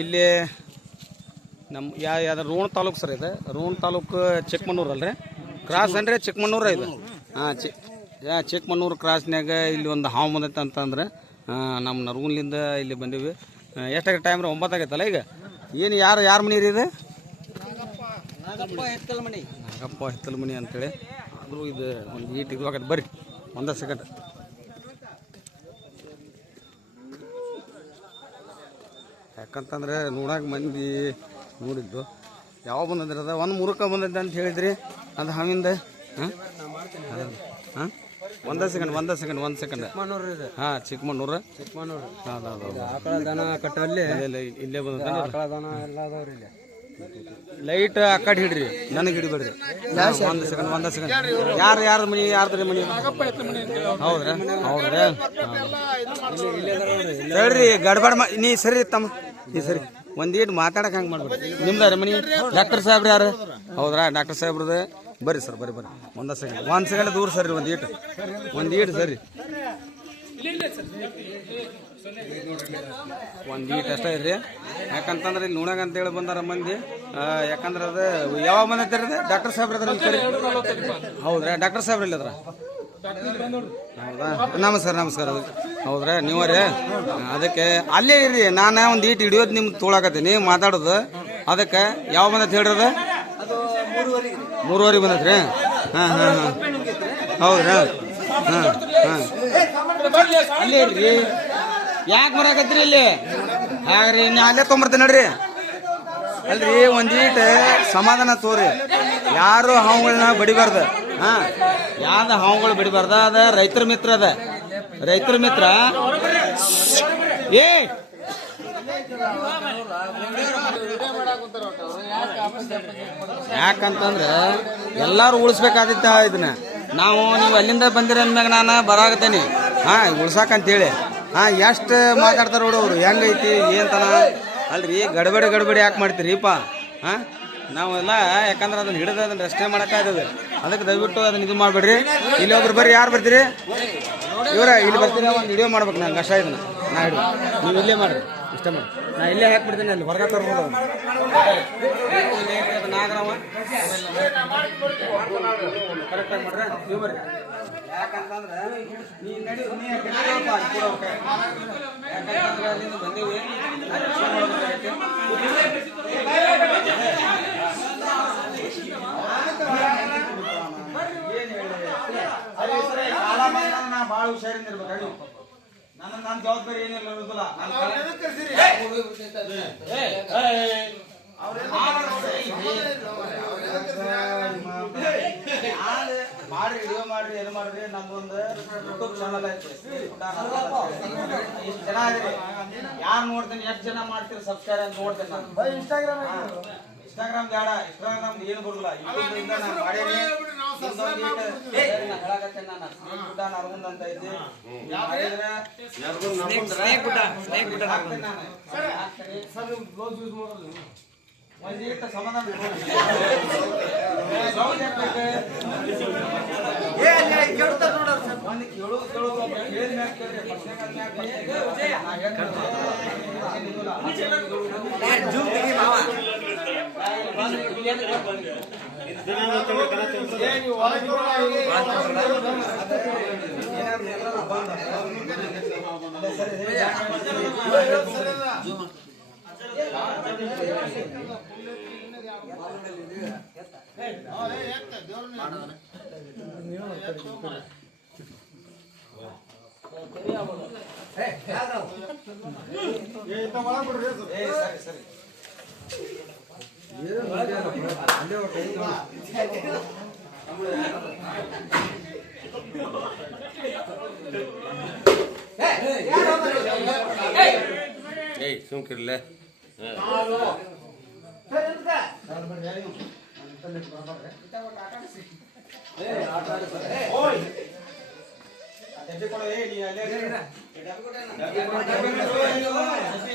ಇಲ್ಲಿ ನಮ್ಮ ಯಾ ಯಾವ್ದು ರೋಣ ತಾಲೂಕು ಸರ್ ಇದು. ರೋಣ ತಾಲೂಕು ಚಿಕ್ಕಮಣ್ಣೂರು ಅಲ್ರಿ. ಕ್ರಾಸ್ ಅಂದ್ರೆ ಚಿಕ್ಕಮಣ್ಣೂರ ಇದು. ಹಾಂ ಚಿ ಚಿಕ್ಕಮಣ್ಣೂರು ಕ್ರಾಸ್ನ್ಯಾಗ ಇಲ್ಲಿ ಒಂದು ಹಾವು ಬಂದೈತೆ ಅಂತಂದ್ರೆ ನಮ್ಮ ನರಗುನ್ಲಿಂದ ಇಲ್ಲಿ ಬಂದೀವಿ. ಎಷ್ಟಾಗ ಟೈಮ್ ರೀ? ಒಂಬತ್ತಾಗೈತಲ್ಲ ಈಗ? ಏನು ಯಾರು ಯಾರ ಮನೆ ರೀ ಇದು? ನಾಗಪ್ಪ ಎತ್ತಲ್ ಮನಿ ನಾಗಪ್ಪ ಹಿತ್ತಲ ಮನಿ ಅಂತೇಳಿ. ಆದರೂ ಇದು ಒಂದು ಈಟ್ ಇದು ಆಗತ್ತೆ ಬರ್ರಿ ಒಂದೇ ಸೆಕೆಂಡ್ ಯಾಕಂತಂದ್ರೆ ನೋಡಕ್ಕೆ ಮಂದಿ ನೋಡಿದ್ದು. ಯಾವ ಬಂದದ್ರಿ ಅದ? ಒಂದು ಮೂರಕ್ಕ ಬಂದದ್ದೆ ಅಂತ ಹೇಳಿದ್ರಿ. ಅದು ಹಾವಿಂದ ಹಾಂ? ಹಾಂ? ಒಂದೇ ಸೆಕೆಂಡ್ ಒಂದೇ ಸೆಕೆಂಡ್ ಒಂದು ಸೆಕೆಂಡ್ ಹಾ ಇದೆ. ಹಾಂ ಚಿಕ್ಕಮಣ್ಣೂರು. ಚಿಕ್ಕಮಣ್ಣೂರು. ಆಕಳ ದನ ಕಟ್ಟಲ್ಲಿ ಇಲ್ಲೇ ಬಂದ ಆಕಳ ದನ ಎಲ್ಲ ಅದಾವ್ರಿ ಇಲ್ಲಿ. ಲೈಟ್ ಆಕಡೆ ಕಡೆ ಹಿಡ್ರಿ. ನನಗೆ ಹಿಡಿಬೇಡ್ರಿ. ಒಂದು ಸೆಕೆಂಡ್ ಒಂದು ಸೆಕೆಂಡ್ ಯಾರು ಯಾರ ಮನಿ ಯಾರ್ದ್ರಿ ಮನಿ? ಹೌದ್ರಾ? ಹೌದ್ರಾ? ಹೇಳ್ರಿ ಗಡ್ಬಡ್ ನೀ ಸರಿ ತಮ್ಮ. ನೀ ಸರಿ ಒಂದೀಟ್ ಮಾತಾಡಕ್ ಹಂಗೆ ಮಾಡ್ಬಿಡ್ರಿ ನಿಮ್ದು ಮನಿ? ಡಾಕ್ಟರ್ ಸಾಹೇಬ್ರ ಯಾರು? ಹೌದ್ರಾ? ಡಾಕ್ಟರ್ ಸಾಹೇಬ್ರದ? ಬರ್ರಿ ಸರ್, ಬರ್ರಿ ಬರ್ರಿ. ಒಂದ ಸೆಕೆಂಡ್. ಒಂದು ಸೆಕೆಂಡ್ ದೂರ ಸರಿ, ಒಂದು ಈಟ್. ಒಂದು ಈಟ್ ಸರಿ. ಒಂದು ಈಟ್ ಅಷ್ಟೇ ಇರ್ರಿ. ಯಾಕಂತಂದ್ರೆ ಇಲ್ಲಿ ನೋಡಕ್ ಅಂತ ಹೇಳಿ ಬಂದಾರ ಮಂದಿ. ಯಾಕಂದ್ರೆ ಅದು ಯಾವಾಗ ಬಂದೈತೆ ಡಾಕ್ಟರ್ ಸಾಹೇಬ್ರ ಹೌದ್ರಾ? ಡಾಕ್ಟರ್ ಸಾಹೇಬ್ರ ಇಲ್ಲ ಅದ್ರ ಹೌದಾ ನಮಸ್ಕಾರ. ನಮಸ್ಕಾರ ಹೌದ್ರಾ? ನೀವರೇ? ಅದಕ್ಕೆ ಅಲ್ಲೇ ಇರ್ರಿ. ನಾನು ಒಂದು ಈಟ್ ಹಿಡಿಯೋದು ನಿಮ್ಗೆ ತೋಳಾಕತ್ತೀನಿ, ಮಾತಾಡೋದು. ಅದಕ್ಕೆ ಯಾವ ಬಂದೈತೆ ಹೇಳ್ರದ? ಮೂರುವರೆಗೆ ಬಂದೈತ್ರಿ? ಹಾಂ ಹಾಂ ಹಾಂ. ಹೌದ್ರಾ? ಹಾಂ ಹಾಂ. ಅಲ್ಲೇ ಯಾಕೆ ಬರಾಕತ್ರಿ ಇಲ್ಲಿ? ಹಾಗ್ರಿ ನೀ ಅಲ್ಲೇ ತೊಗೊಂಬರ್ತೀನಿ ನೋಡ್ರಿ. ಅಲ್ರಿ ಒಂದೀಟ್ ಸಮಾಧಾನ ತೋರಿ. ಯಾರು ಹಾವುಗಳನ್ನ ಬಡಿಬಾರ್ದು. ಯಾವ್ದ ಹಾವುಗಳು ಬಿಡಬಾರ್ದ? ಅದ ರೈತರ ಮಿತ್ರ ಅದ. ರೈತರ ಮಿತ್ರ? ಏ! ಯಾಕಂತಂದ್ರ ಎಲ್ಲಾರು ಉಳಿಸ್ಬೇಕಾದಿತ್ತ ಇದನ್ನ. ನಾವು ನೀವು ಅಲ್ಲಿಂದ ಬಂದಿರ ಅಂದ್ಮ್ಯಾಗ ನಾನು ಬರಾಗತ್ತೇನೆ ಹಾ, ಉಳ್ಸಾಕಂತೇಳಿ. ಹಾ, ಎಷ್ಟು ಮಾತಾಡ್ತಾರ ನೋಡು ಅವರು. ಹೆಂಗೈತಿ ಏನ್ತನ ಅಲ್ರಿ, ಗಡಬಡಿ ಗಡಬಡಿ ಯಾಕೆ ಮಾಡ್ತೀರಿಪ್ಪ ಹಾ? ನಾವೆಲ್ಲ, ಯಾಕಂದ್ರೆ ಅದನ್ನ ಹಿಡಿದು ಅದನ್ನ ರಸ್ತೆ ಮಾಡಕ್ಕಾಗದ ಅದಕ್ಕೆ ದಯವಿಟ್ಟು ಅದನ್ನ ಇದು ಮಾಡ್ಬೇಡ್ರಿ. ಇಲ್ಲಿ ಒಬ್ರು ಬರ್ರಿ, ಯಾರು ಬರ್ತೀರಿ? ಇವ್ರ, ಇಲ್ಲಿ ಬರ್ತೀರಿ? ಒಂದು ವಿಡಿಯೋ ಮಾಡ್ಬೇಕು ನಂಗೆ ಕಷ್ಟ ಇದನ್ನ. ನಾ ಹಿಡಿದು ನೀವು ಇಲ್ಲೇ ಮಾಡ್ರಿ. ಇಷ್ಟ ಮಾಡಿ ನಾ ಇಲ್ಲೇ ಹಾಕ್ಬಿಡ್ತೀನಿ ಅಲ್ಲಿ, ಹೊರಗೆ ತರ್ಬೋದು ನಾಗರಾಮ. ನೀವು ಯಾಕಂತಂದ್ರೆ, ನೀ ಸರಿ ಸರಿ ಸಾಲ ಭಾಳ ಹುಷಾರಿಂದ ಇರ್ಬೇಕು ಅಡಿ ನನ್ನ ನನ್ನ ಜವಾಬ್ದಾರಿ ಏನಿಲ್ಲ ಇರೋದಿಲ್ಲ ಮಾಡ್ರಿ ವಿಡಿಯೋ ಮಾಡ್ರಿ ಏನು ಮಾಡ್ರಿ ನಮ್ದೊಂದು ಯೂಟ್ಯೂಬ್ ಚಾನಲ್ ಐತಿ. ಎಷ್ಟು ಜನ ಇದ್ರಿ ಯಾರು ನೋಡ್ತೀನಿ ಎಷ್ಟು ಜನ ಮಾಡ್ತೀರಿ ಸಬ್ಸ್ಕ್ರೈಬ್ ಅಂತ ನೋಡ್ತೇನೆ ನಾನು. ಇನ್ಸ್ಟಾಗ್ರಾಮ್ ಇನ್ಸ್ಟಾಗ್ರಾಮ್ ಬೇಡ ಇನ್ಸ್ಟಾಗ್ರಾಮ್ ಏನು ಬರಲ್ಲ ನಾನು ಮಾಡೇನಿ ನಿಮ್ದೊಂದು ಈಟ್ ಸರಿ, ನಾ ಹೇಳಕತ್ತೇನೆ ನಾನು ಸ್ನೇಕ್ ಗುಡ್ಡ ನರಗುಂದ ಅಂತ ಐತಿ ನೀವು ಮಾಡಿದ್ರೆ ಸ್ನೇಕ್ ಗುಡ್ಡ ಸ್ನೇಕ್ ಗುಡ್ಡ ಹಾಕ್ತೇನೆ ನಾನು. ಹಾಕ್ತೇನೆ. ಒಂದೀಟ್ ಸಮಾಧಾನ. ಒಂದು ಕೇಳು ಕೇಳು. ನಾ ಹೇಳ್ತೀನಿ. ಏನಿಲ್ಲ. ಸರಿ ಸರಿ ಸರಿ ಏಯ್ ಸುಮ್ಕಿರ್ಲೆ ಡಬ್ಬಿ ಕೊಡು, ಏ, ನೀ ಅಲ್ಲೇ ಇರು. ಡಬ್ಬಿ ಕೊಡು, ಡಬ್ಬಿ ಕೊಡು, ಡಬ್ಬಿ.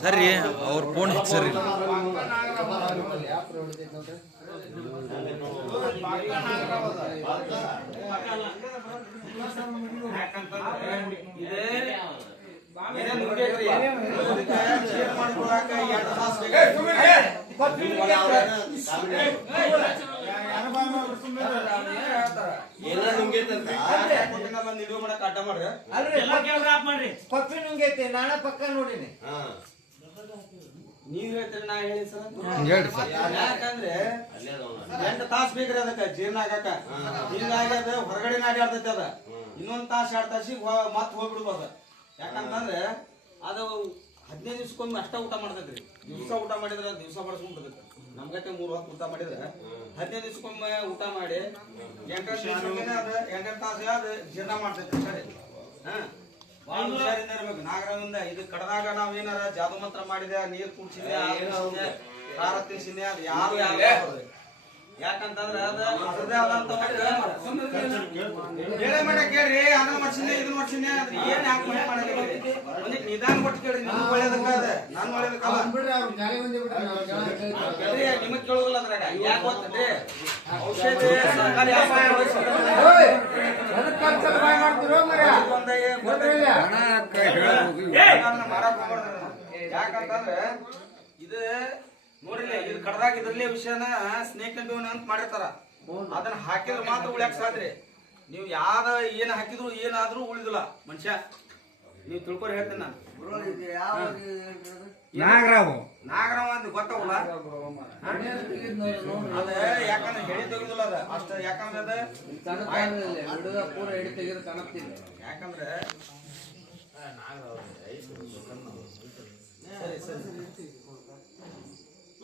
ಸರಿ ಅವ್ರ ಫೋನ್ ಸರಿ ಇದೇ ನುಗ್ಗೇಟ್ರಿ. ಇದಕ್ಕೆ ಚೇರ್ ಮಾಡ್ಕೊಳಾಕ ಎರಡ್ ತಾಸ್ ಏನ ನುಂಗೈತಂತ ಮಾಡ್ರಿ ಬಂದ್ ಇದು ಮಾಡಕ್ ಅಡ್ಡ ಮಾಡ್ರಿ? ಪಪ್ಪಿ ನುಂಗೈತಿ ನಾನ ಪಕ್ಕ ನೋಡಿನಿ. ಹಾ. ನೀವ್ ಹೇಳ್ತೀರಿ ನಾ ಹೇಳಿ ಸರ್ ಹೇಳ್ರಿ ಸರ್. ಯಾಕಂದ್ರೆ ಎಂಟು ತಾಸ್ ಬೇಕ್ರಿ ಅದಕ್ಕ ಜೀರ್ಣ ಆಗಾಕ ಹಿಂಗಾಗಿ ಅದ ಹೊರಗಡೆ ಆಡ್ತೈತಿ ಅದ. ಇನ್ನೊಂದ್ ತಾಸು ಎರಡ್ ತಾಸಿಗೆ ಮತ್ ಹೋಗ್ಬಿಡ್ಬೋದು ಯಾಕಂತಂದ್ರೆ ಅದು ಹದಿನೈದು ದಿವ್ಸಕ್ಕೊಮ್ಮೆ ಅಷ್ಟ ಊಟ ಮಾಡ್ತೈತ್ರಿ. ದಿವ್ಸ ಊಟ ಮಾಡಿದ್ರೆ ದಿವ್ಸ ಬಡಿಸ್ಕೊಂಡ್ಬಿಡ್ತೈತಿ. ನಮ್ಗತ್ತೆ ಮೂರ್ ಹೊತ್ತು ಊಟ ಮಾಡಿದ್ರೆ ಹದಿನೈದು ದಿವ್ಸಕ್ಕೊಮ್ಮೆ ಊಟ ಮಾಡಿ ಎಂಟು ಎಂಟೆಂಟು ತಾಸು ಅದು ಜೀರ್ಣ ಮಾಡ್ತೈತೆ ಸರಿ ಹಾ. ಭಾಳ ಹುಷಾರಿಂದ ಇರ್ಬೇಕು. ನಾಗರವಿಂದ ಇದು ಕಡದಾಗ ನಾವ್ ಏನಾರ ಜಾದು ಮಂತ್ರ ಮಾಡಿದೆ ನೀರ್ ಕುಡ್ಸಿದೆ ಖಾರ ತಿನ್ಸಿದೆ ಅದು ಯಾರು ಯಾರು? ಯಾಕಂತಂದ್ರೆ ಅದು ಅದ್ರದೇ ಆದಂತ ಹೇಳೇ ಮಾಡಕ್ ಕೇಳ್ರಿ ಅದನ್ನ ಮಾಡ್ಸಿದ್ನೆ ಇದನ್ನ ಮಾಡ್ಸಿದ್ನೆ ಅದ್ರ ಏನ್ ಯಾಕೆ ಮನೆ ಒಂದಿಟ್ ನಿಧಾನ ಕೊಟ್ಟು ಕೇಳ್ರಿ ನಿಮ್ಗೆ ಒಳ್ಳೇದಕ್ಕ ಅದ ನಾನು ಒಳ್ಳೇದಕ್ಕಲ್ಲ ಕೇಳ್ರಿ ನಿಮಗ್ ಕೇಳೋದಿಲ್ಲ ಅದ್ರಾಗ ಯಾಕೆ ಗೊತ್ತಂದ್ರಿ ಔಷಧಿ ಸರ್ಕಾರಿ ಯಾಕಂತಂದ್ರೆ ಇದು ನೋಡ್ರಿ ಇದು ಕಡದಾಗ ಇದ್ರಲ್ಲೇ ವಿಷಯನ ಸ್ನೇಕ್ ಅಂಡ್ ಅಂತ ಮಾಡಿರ್ತಾರ. ಅದನ್ನ ಹಾಕಿದ್ರೆ ಮಾತ್ರ ಉಳ್ಯಾಕ್ ಸಾಧ್ರಿ ನೀವು ಯಾವ್ದ ಏನ್ ಹಾಕಿದ್ರು ಏನಾದ್ರೂ ಉಳಿದಿಲ್ಲ ಮನುಷ್ಯ. ನೀವು ತಿಳ್ಕೊರಿ ಹೇಳ್ತೀನಿ ನಾನು. ನಾಗರಾವ್. ನಾಗರಾವ ಅಂತ ಗೊತ್ತಾವಲ್ಲ? ಅದ ಯಾಕಂದ್ರೆ ಹೇಳಿ ತೆಗೆದಿಲ್ಲ ಅದ. ಅಷ್ಟ ಯಾಕಂದ್ರೆ ಅದ ಪೂರ ಹಿಡಿ ತೆಗೆದು ಕಾಣುತ್ತಿಲ್ಲ ಯಾಕಂದ್ರೆ ಸರಿ ಸರಿ.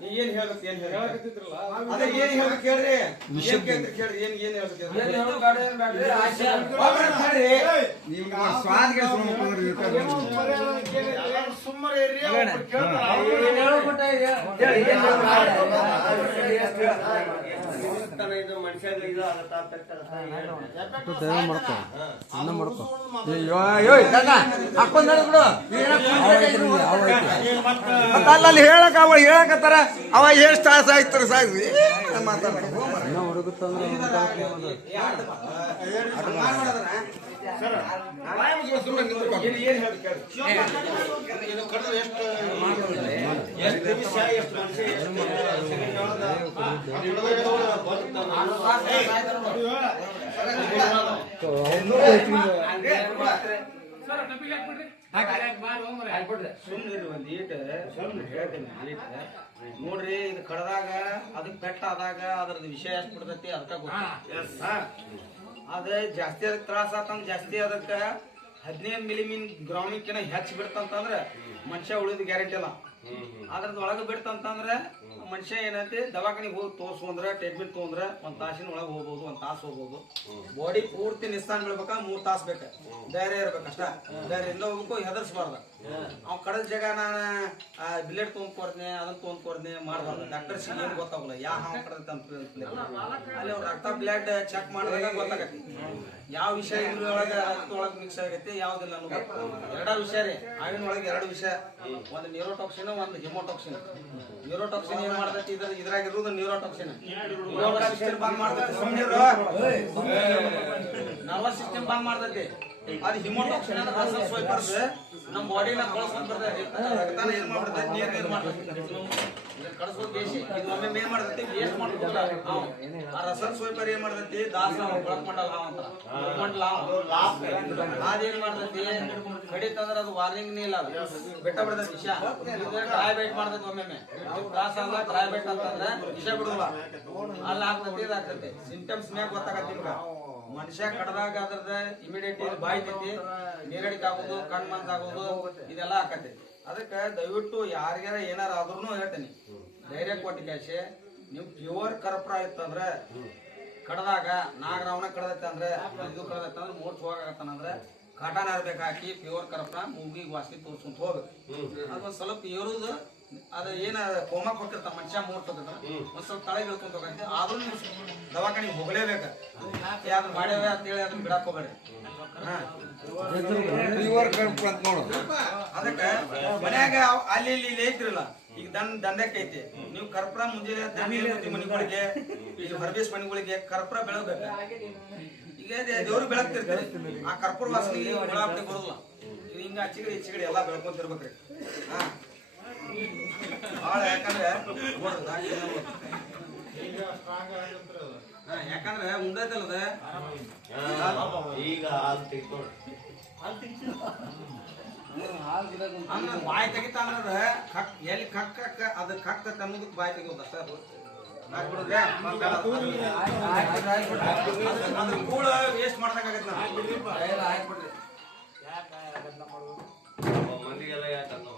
ಏನ್ ಏನ್ ಹೇಳ್ಬೇಕು. ಕೇಳ್ರಿ. ಏನ್ ಹೇಳ್ಬೇಕು ಏನ್ ಹೇಳ್ಬೇಕು ಅದೇ ಏನ್ ಹೇಳ್ಬೇಕು ಕೇಳ್ರಿ ಏನ್ ಕೇಳ್ರಿ ಏನ್ ಏನ್ ಹೇಳ್ಬೇಕು ಹೇಳ್ರಿ. ಒಬ್ರನ್ನ ಹೇಳ್ರಿ. ತನ ಇದು ಮನುಷ್ಯಗ ಇದು ಆಗತ್ತಾ ಪೆಟ್ಟ ಅಲ್ಲಿ ಹೇಳಕ್ ಅವ ಹೇಳಕತ್ತಾರ. ಅವ ಎಷ್ಟ್ ತಾಸ ಆಯ್ತಾರ ಸಾಕು ಏನ್ ನೋಡ್ರಿ ಇದು ಕಡದಾಗ ಅದಕ್ ಪೆಟ್ಟ ಆದಾಗ ಅದ್ರದ್ದು ವಿಷಯ ಎಷ್ಟು ಬಿಡ್ತೈತಿ ಅದಕ್ಕ ಅದ ಜಾಸ್ತಿ ಅದಕ್ಕೆ ತ್ರಾಸ ಆತಂದ್ ಜಾಸ್ತಿ ಅದಕ್ಕ ಹದಿನೈದು ಮಿಲಿಮಿನ್ ಗ್ರಾಮಿಕ್ಕಿನ ಹೆಚ್ಚು ಬಿಡ್ತಂತಂದ್ರೆ ಮನುಷ್ಯ ಉಳಿದ ಗ್ಯಾರಂಟಿ ಇಲ್ಲ. ಅದ್ರದ್ದು ಒಳಗ ಬಿಡ್ತಂತಂದ್ರ ಮನುಷ್ಯ ಏನಂತೆ ದವಾಖಾನಿಗೆ ಹೋಗಿ ತೋರ್ಸು ಅಂದ್ರ ಟ್ರೀಟ್ಮೆಂಟ್ ತೊಗೊಂಡ್ರ ಒಂದ್ ತಾಸಿನ ಒಳಗೆ ಹೋಗ್ಬೋದು ಒಂದ್ ತಾಸು ಹೋಗ್ಬೋದು. ಬಾಡಿ ಪೂರ್ತಿ ನಿಸ್ತಾನ ಬೀಳ್ಬೇಕ ಮೂರ್ ತಾಸ ಬೇಕ. ಬೇರೆ ಇರ್ಬೇಕಷ್ಟ ಎಲ್ಲ ಹೋಗ್ಬೇಕು ಹೆದರ್ಸ್ಬಾರ್ದ. ಅವ್ ಕಡದ ಜಾಗ ನಾನು ಬಿಲೆಟ್ ತೊಗೊಂಡ್ ಕೊಡ್ತೀನಿ ಅದನ್ನ ತೊಗೊಂಡ್ ಕೊಡ್ತೀನಿ ಮಾಡ್ಬಾರ್ದು. ಡಾಕ್ಟರ್ ಸಿಗ್ ಗೊತ್ತಾಗಲ್ಲ ಯಾ ಹಾವು ಕಡದ ಅಂತ ಅಲ್ಲಿ ಅವ್ರ ರಕ್ತ ಬ್ಲಡ್ ಚೆಕ್ ಮಾಡಿದಾಗ ಗೊತ್ತಾಗತ್ತೆ. ಯಾವ ವಿಷಯ ಇದ್ರೊಳಗ ರಕ್ತ ಒಳಗ ಮಿಕ್ಸ್ ಆಗೈತಿ ಯಾವ್ದಿಲ್ಲ ಎರಡ ವಿಷಯ ರೀ ಹಾವಿನ ಒಳಗೆ ಎರಡು ವಿಷಯ. ಒಂದು ನ್ಯೂರೋಟಾಕ್ಸಿನ್ ಒಂದು ಹಿಮೋಟಾಕ್ಸಿನ್ ನ್ಯೂರೋಟಾಕ್ಸಿನ್ ಏನ್ ಮಾಡ್ತೈತಿ? ಇದ್ರ ಇದ್ರಾಗ ನ್ಯೂರೋಟಾಕ್ಸಿನ್ ನ್ಯೂರೋಟಾಕ್ಸಿನ್ ಬಂದ್ ಮಾಡ್ತೈತಿ. ಸುಮ್ಮನೆ ನರ್ವಸ್ ಸಿಸ್ಟಮ್ ಬಂದ್ ಮಾಡ್ತೈತಿ. ಅದು ರಸ ಸ್ವೈಪರ್ಸ್ ನಮ್ಮ ಬಾಡಿನ ಕಳ್ಸ್ಕೊಂಡ್ ಬರ್ತೈತಿ ರಕ್ತನ ಏನ್ ಮಾಡ್ತೈತಿ ನೀರ್ ಬೇಸಿ ಇದು ಒಮ್ಮೆ ಏನ್ ಆ ಸ್ವೈಪರ್ ಏನ್ ಮಾಡ್ತೈತಿ? ದಾಸ ಕೊಳಕ್ ಮಂಡಲ ಅಂತ. ಅದು ವಾರ್ನಿಂಗ್ ಇಲ್ಲ ಅದು. ಬೆಟ್ಟ ಬಿಡ್ತೈತಿ ವಿಷ. ಡ್ರೈ ಬೈಟ್ ಒಮ್ಮೆ ಅಲ್ಲ ಅಂತಂದ್ರ ವಿಷ ಸಿಂಟಮ್ಸ್ ಮ್ಯಾಗ ಗೊತ್ತಾಗತ್ತೆ ಮನುಷ್ಯ ಕಡದಾಗ ಅದ್ರದ ಇಮಿಡಿಯೇಟ್ ಬಾಯ್ತೈತಿ ನೀರಡಿಕೆ ಆಗೋದು ಕಣ್ ಮಂಜ್ ಆಗೋದು ಇದೆಲ್ಲ ಆಕತಿ ಅದಕ್ಕೆ ದಯವಿಟ್ಟು ಯಾರಿಗಾರ ಏನಾರ ಆದ್ರೂ ಹೇಳ್ತೀನಿ. ಧೈರ್ಯ ಕೊಟ್ಟಿ ಕ್ಯಾಶೆ ನೀವು ಪ್ಯೂರ್ ಕರ್ಪೂರ ಇತ್ತಂದ್ರೆ ಕಡದಾಗ ನಾಗರಾವನ ಕಡದೈತೆ ಅಂದ್ರೆ ಇದು ಕಡದೈತೆ ಅಂದ್ರೆ ಮೂರ್ಛ ಹೋಗತ್ತಂದ್ರೆ ಕಾಟನ್ ಅರ್ಬೇಕು ಹಾಕಿ ಪ್ಯೂರ್ ಕರ್ಪೂರ ಮೂಗಿಗೆ ವಾಸಿ ತೋರ್ಸ್ಕೊಂತ ಹೋಗ್ಬೇಕು. ಅದೊಂದ್ ಸ್ವಲ್ಪ ಏರುದು ಅದ ಏನ ಕೋಮಾ ಕೊಟ್ಟಿರ್ತಾರ ಮನುಷ್ಯ ಮೂರ್ತ ಒಂದ್ ಸ್ವಲ್ಪ ತಳಗ ಇಳ್ಕೊಂತ ಹೋಗಂತೆ ಆದ್ರೂ ನೀವು ದವಾಖಾನಿಗೆ ಹೋಗ್ಲೇಬೇಕ. ಯಾವ್ದು ಮಾಡ್ಯಾವ ಅಂತೇಳಿ ಅದನ್ನ ಬಿಡಾಕ್ ಹೋಗ್ಬೇಡ್ರಿ ಅಂತ ಅದಕ್ಕ ಮನ್ಯಾಗ ಅಲ್ಲಿ ಇಲ್ಲಿ ಇಲ್ಲಿ ಐತ್ರಿಲ್ಲ. ಈಗ ದನ್ ದಂಧಕ್ ಐತಿ. ನೀವು ಕರ್ಪೂರ ಮುಂಜಾನೆ ದಂಡಿ ಮನೆಗಳಿಗೆ. ಈಗ ಹೊರಬೇಸ್ ಮನಿಗಳಿಗೆ ಕರ್ಪೂರ ಬೆಳಗ್ಬೇಕ. ಈಗ ದೇವ್ರು ಬೆಳಗ್ತಿರ್ತಾರೆ. ಆ ಕರ್ಪೂರ ವಾಸನೆ ಬರೋದಿಲ್ಲ. ಹಿಂಗ ಚಿಗಡಿ ಎಲ್ಲಾ ಎಲ್ಲಾ ಬೆಳ್ಕೊಂತಿರ್ಬೇಕ್ರಿ. ಹಾ. ಭಾಳ ಯಾಕಂದ್ರೆ ಯಾಕಂದ್ರೆ ಉಂಡೈತಲ್ಲದ ಈಗ ಹಾಲು ಅಂದ್ರೆ ಬಾಯಿ ತೆಗಿತ ಅನ್ನೋದ ಕಕ್ ಎಲ್ಲಿ ಕಕ್ ಕಕ್ಕ ಅದು ಕಕ್ಕ ಅನ್ನೋದಕ್ಕೆ ಬಾಯಿ ತೆಗಿಯೋದ ಸರ್ ಕೂಳ ವೇಸ್ಟ್ ನಾವು ಮಂದಿಗೆಲ್ಲ ಯಾಕೆ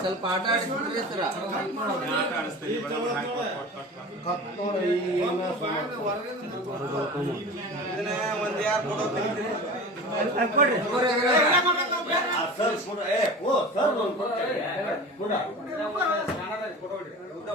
ಸ್ವಲ್ಪ ಆಟ ಆಡಿಸ್ಬಿಡ್ರಿ ಸರ ಒಂದ್ ಯಾರು ಫೋಟೋ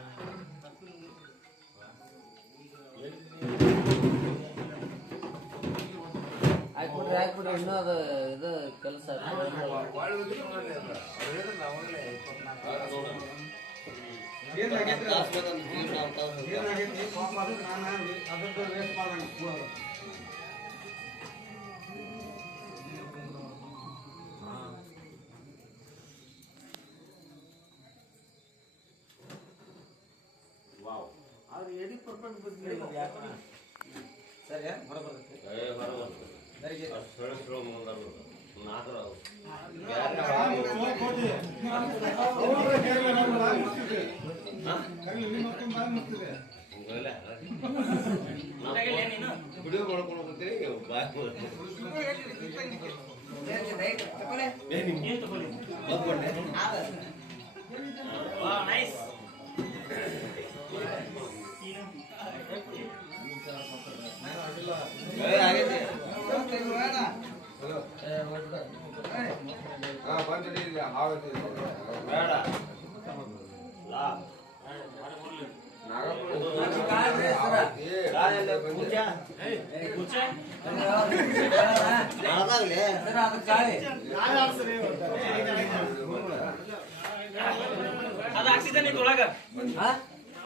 ಹಾಕ್ಬಿಡ್ರಿ ಇನ್ನೂ ಅದು ಇದು ಕೆಲಸ ಏನ್ ಆಗೈತ್ರಿ ಅದು? ಏನ್ ಆಗೈತಿ? ಪಾಪ ಅದಕ್ಕೆ ವಿಡಿಯೋ ಮಾಡ್ಕೊಂಡು ಹೋಗ್ತೀರಿ ಬಾಯ್ ಏ ನಿಮ್ಗೆ ಬಂದ್ಕೊಂಡೆ ಏ ಆಗೈತಿ ಹಾ ಬಂದ್ರಿ ಹಾವತಿ ಬೇಡ ಲಾ ಅದಾಗ್ಲೇ ಅದು ಆಕ್ಸಿಜನ್ ಐತಿ ಒಳಗ ಹಂಗಲ್ರಿ ಮತ್ ನಾವು